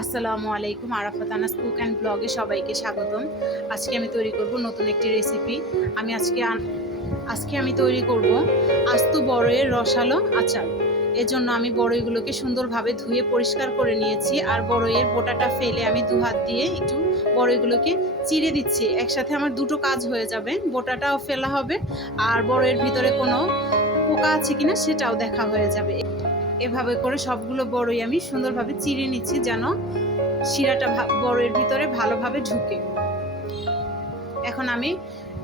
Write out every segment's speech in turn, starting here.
আসসালামু আলাইকুম, Arafat Anas cook and ব্লগে সবাইকে স্বাগতম। আজকে আমি তৈরি করব নতুন একটি রেসিপি আমি আজকে আজকে আমি তৈরি করব আস্ত বড়ইয়ের রসালো আচার। এর জন্য আমি বড়ইগুলোকে সুন্দরভাবে ধুয়ে পরিষ্কার করে নিয়েছি আর বড়ইয়ের বোটাটা ফেলে আমি দু হাত দিয়ে একটু বড়ইগুলোকে চিড়ে দিচ্ছি। একসাথে আমার দুটো কাজ হয়ে যাবে, বোটাটাও ফেলা হবে আর বড়ইয়ের ভিতরে কোনো পোকা আছে কিনা সেটাও দেখা হয়ে যাবে। এভাবে করে সবগুলো বড়ই আমি সুন্দরভাবে চিড়ে নিচ্ছি যেন শিরাটা বড়ইয়ের ভিতরে ভালোভাবে ঢুকে। এখন আমি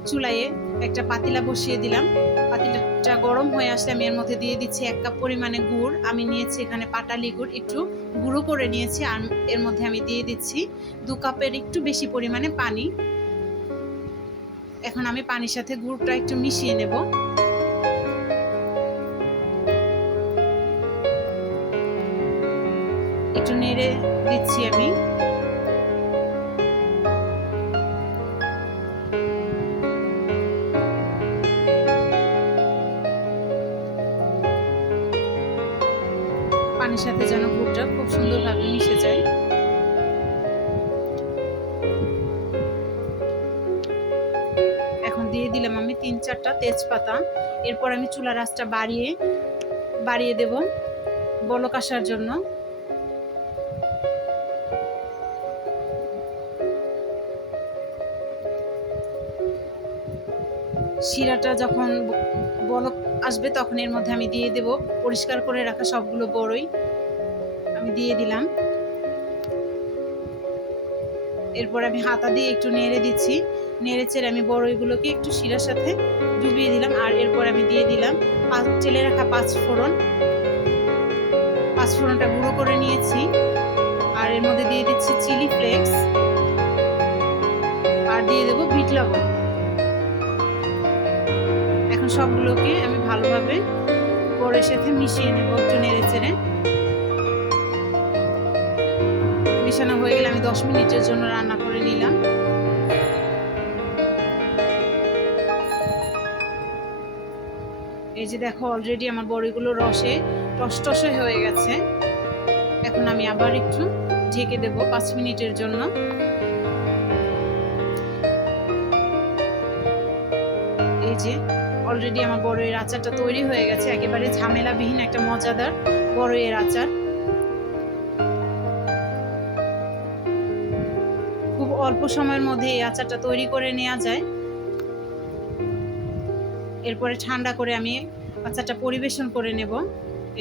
চুলায়ে একটা পাতিলা বসিয়ে দিলাম। পাতিলাটা গরম হয়ে আসলে আমি এর মধ্যে দিয়ে দিচ্ছি এক কাপ পরিমাণে গুড়। আমি নিয়েছি এখানে পাটালি গুড়, একটু গুঁড়ো করে নিয়েছি আর এর মধ্যে আমি দিয়ে দিচ্ছি দু কাপের একটু বেশি পরিমাণে পানি। এখন আমি পানির সাথে গুড়টা একটু মিশিয়ে নেব। একটু নেড়ে দিচ্ছি আমি। পানির সাথে যেন গুড়টা খুব সুন্দরভাবে মিশে যায়। এখন দিয়ে দিলাম আমি তিন চারটা তেজপাতা। এরপর আমি চুলা রাসটা বাড়িয়ে বাড়িয়ে দেব বলক আসার জন্য। শিরাটা যখন বলক আসবে তখন এর মধ্যে আমি দিয়ে দেব। পরিষ্কার করে রাখা সবগুলো বড়ই আমি দিয়ে দিলাম। এরপর আমি হাতা দিয়ে একটু নেড়ে দিচ্ছি। নেড়ে চেড়ে আমি বড়ইগুলোকে একটু শিরার সাথে ডুবিয়ে দিলাম আর এরপর আমি দিয়ে দিলাম পাঁচ- চেলে রাখা পাঁচ ফোড়ন। পাঁচ ফোড়নটা গুঁড়ো করে নিয়েছি আর এর মধ্যে দিয়ে দিচ্ছি চিলি ফ্লেক্স। আর দিয়ে দেবো বিট লবণ। এখন সবগুলোকে আমি ভালোভাবে বড়ের সাথে মিশিয়ে নেব, একটু নেড়ে চেড়ে। মিশানো হয়ে গেলে আমি দশ মিনিটের জন্য রান্না করে নিলাম। এই যে দেখো অলরেডি আমার বড়িগুলো রসে, টসটসে হয়ে গেছে। এখন আমি আবার একটু ঢেকে দেব পাঁচ মিনিটের জন্য। এই যে অলরেডি আমার বড়ইয়ের আচারটা তৈরি হয়ে গেছে, একেবারে ঝামেলাবিহীন একটা মজাদার বড়ইয়ের আচার। খুব অল্প সময়ের মধ্যে এই আচারটা তৈরি করে নেওয়া যায়। এরপরে ঠান্ডা করে আমি আচারটা পরিবেশন করে নেব।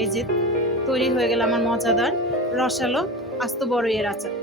এই যে তৈরি হয়ে গেল আমার মজাদার রসালো আস্ত বড়ইয়ের আচার।